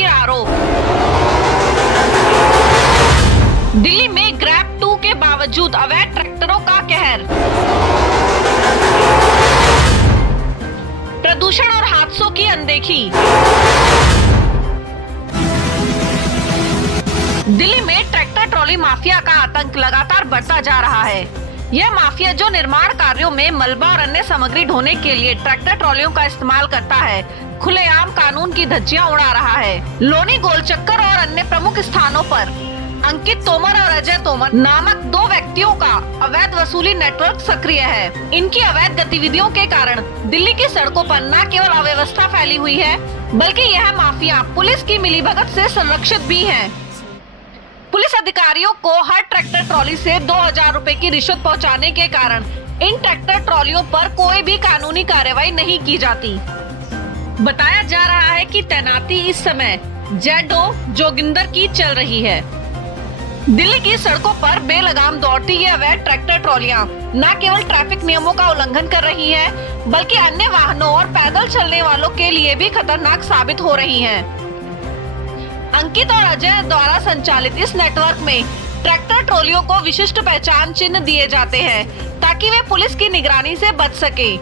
गंभीर आरोप। दिल्ली में ग्रैब 2 के बावजूद अवैध ट्रैक्टरों का कहर। प्रदूषण और हादसों की अनदेखी। दिल्ली में ट्रैक्टर ट्रॉली माफिया का आतंक लगातार बढ़ता जा रहा है। यह माफिया जो निर्माण कार्यों में मलबा और अन्य सामग्री ढोने के लिए ट्रैक्टर ट्रॉलियों का इस्तेमाल करता है, खुलेआम कानून की धज्जियां उड़ा रहा है। लोनी गोलचक्कर और अन्य प्रमुख स्थानों पर अंकित तोमर और अजय तोमर नामक 2 व्यक्तियों का अवैध वसूली नेटवर्क सक्रिय है। इनकी अवैध गतिविधियों के कारण दिल्ली की सड़कों पर न केवल अव्यवस्था फैली हुई है, बल्कि यह माफिया पुलिस की मिलीभगत से संरक्षित भी है। पुलिस अधिकारियों को हर ट्रैक्टर ट्रॉली से 2000 रुपए की रिश्वत पहुंचाने के कारण इन ट्रैक्टर ट्रॉलियों पर कोई भी कानूनी कार्रवाई नहीं की जाती। बताया जा रहा है कि तैनाती इस समय जैडो जोगिंदर की चल रही है। दिल्ली की सड़कों पर बेलगाम दौड़ती ये अवैध ट्रैक्टर ट्रॉलियां न केवल ट्रैफिक नियमों का उल्लंघन कर रही है, बल्कि अन्य वाहनों और पैदल चलने वालों के लिए भी खतरनाक साबित हो रही हैं। अंकित और अजय द्वारा संचालित इस नेटवर्क में ट्रैक्टर ट्रॉलियों को विशिष्ट पहचान चिन्ह दिए जाते हैं ताकि वे पुलिस की निगरानी से बच सके।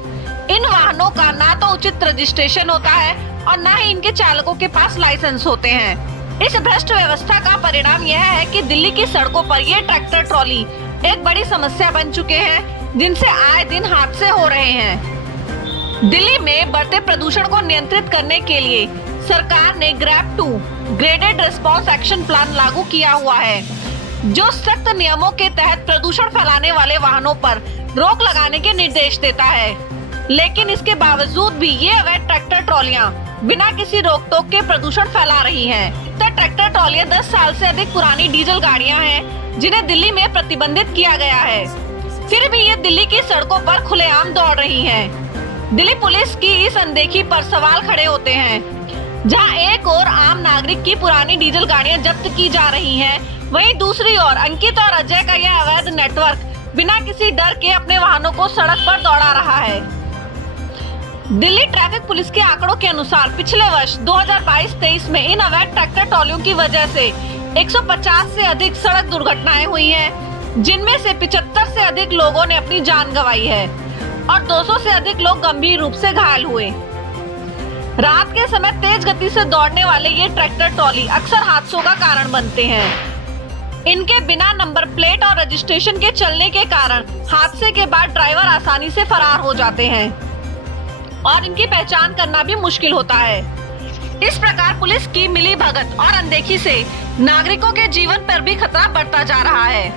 इन वाहनों का ना तो उचित रजिस्ट्रेशन होता है और न ही इनके चालकों के पास लाइसेंस होते हैं। इस भ्रष्ट व्यवस्था का परिणाम यह है कि दिल्ली की सड़कों पर ये ट्रैक्टर ट्रॉली एक बड़ी समस्या बन चुके हैं, जिनसे आए दिन हादसे हो रहे हैं। दिल्ली में बढ़ते प्रदूषण को नियंत्रित करने के लिए सरकार ने grab 2 graded response action plan लागू किया हुआ है, जो सख्त नियमों के तहत प्रदूषण फैलाने वाले वाहनों पर रोक लगाने के निर्देश देता है। लेकिन इसके बावजूद भी ये अवैध ट्रैक्टर ट्रॉलियां बिना किसी रोक टोक के प्रदूषण फैला रही हैं। तो ट्रैक्टर ट्रॉलियां 10 साल से अधिक पुरानी डीजल गाड़ियां हैं, जिन्हें दिल्ली में प्रतिबंधित किया गया है। फिर भी ये दिल्ली की सड़कों पर खुलेआम दौड़ रही हैं। दिल्ली पुलिस की इस अनदेखी पर सवाल खड़े होते हैं। जहां एक ओर आम नागरिक की पुरानी डीजल गाड़ियां जब्त की जा रही हैं, वहीं दूसरी ओर अंकित और अजय का यह अवैध नेटवर्क बिना किसी डर के अपने वाहनों को सड़क पर दौड़ा रहा है। दिल्ली ट्रैफिक पुलिस के आंकड़ों के अनुसार पिछले वर्ष 2022-23 में इन अवैध ट्रैक्टर ट्रॉलियों की वजह से 150 से अधिक सड़क दुर्घटनाएं हुई हैं, जिनमें से 75 से अधिक लोगों ने अपनी जान गंवाई है और 200 से अधिक लोग गंभीर रूप से घायल हुए। रात के समय तेज गति से दौड़ने वाले ये ट्रैक्टर ट्रॉली अक्सर हादसों का कारण बनते हैं। इनके बिना नंबर प्लेट और रजिस्ट्रेशन के चलने के कारण हादसे के बाद ड्राइवर आसानी से फरार हो जाते हैं और इनकी पहचान करना भी मुश्किल होता है। इस प्रकार पुलिस की मिलीभगत और अनदेखी से नागरिकों के जीवन पर भी खतरा बढ़ता जा रहा है।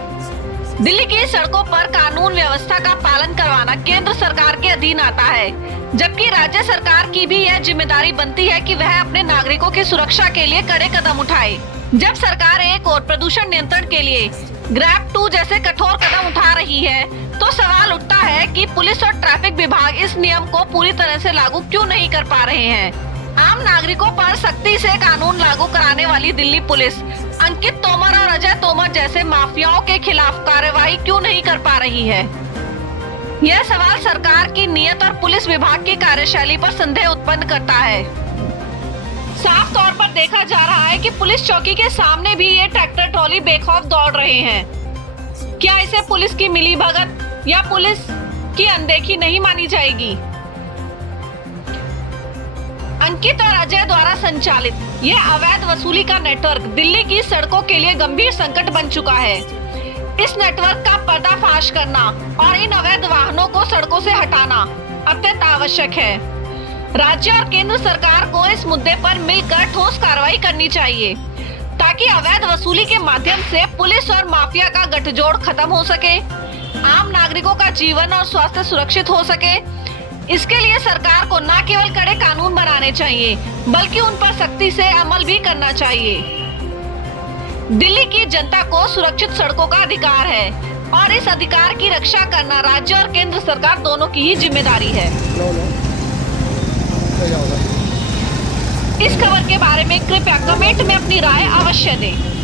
दिल्ली की सड़कों पर कानून व्यवस्था का पालन करवाना केंद्र सरकार के अधीन आता है, जबकि राज्य सरकार की भी यह जिम्मेदारी बनती है कि वह अपने नागरिकों की सुरक्षा के लिए कड़े कदम उठाए। जब सरकार एक और प्रदूषण नियंत्रण के लिए ग्रैब 2 जैसे कठोर कदम उठा रही है, तो सवाल उठता है कि पुलिस और ट्रैफिक विभाग इस नियम को पूरी तरह से लागू क्यों नहीं कर पा रहे हैं। आम नागरिकों पर सख्ती से कानून लागू कराने वाली दिल्ली पुलिस अंकित तोमर और अजय तोमर जैसे माफियाओं के खिलाफ कार्रवाई क्यों नहीं कर पा रही है। यह सवाल सरकार की नीयत और पुलिस विभाग की कार्यशैली पर संदेह उत्पन्न करता है। साफ तौर पर देखा जा रहा है कि पुलिस चौकी के सामने भी ये ट्रैक्टर ट्रॉली बेखौफ दौड़ रहे हैं। क्या इसे पुलिस की मिलीभगत या पुलिस की अनदेखी नहीं मानी जाएगी? अंकित और अजय द्वारा संचालित यह अवैध वसूली का नेटवर्क दिल्ली की सड़कों के लिए गंभीर संकट बन चुका है। इस नेटवर्क का पर्दाफाश करना और इन अवैध वाहनों को सड़कों से हटाना अत्यंत आवश्यक है। राज्य और केंद्र सरकार को इस मुद्दे पर मिलकर ठोस कार्रवाई करनी चाहिए, ताकि अवैध वसूली के माध्यम से पुलिस और माफिया का गठजोड़ खत्म हो सके, आम नागरिकों का जीवन और स्वास्थ्य सुरक्षित हो सके। इसके लिए सरकार को न केवल कड़े कानून बनाने चाहिए, बल्कि उन पर सख्ती से अमल भी करना चाहिए। दिल्ली की जनता को सुरक्षित सड़कों का अधिकार है और इस अधिकार की रक्षा करना राज्य और केंद्र सरकार दोनों की ही जिम्मेदारी है। इस खबर के बारे में कृपया कमेंट में अपनी राय अवश्य दें।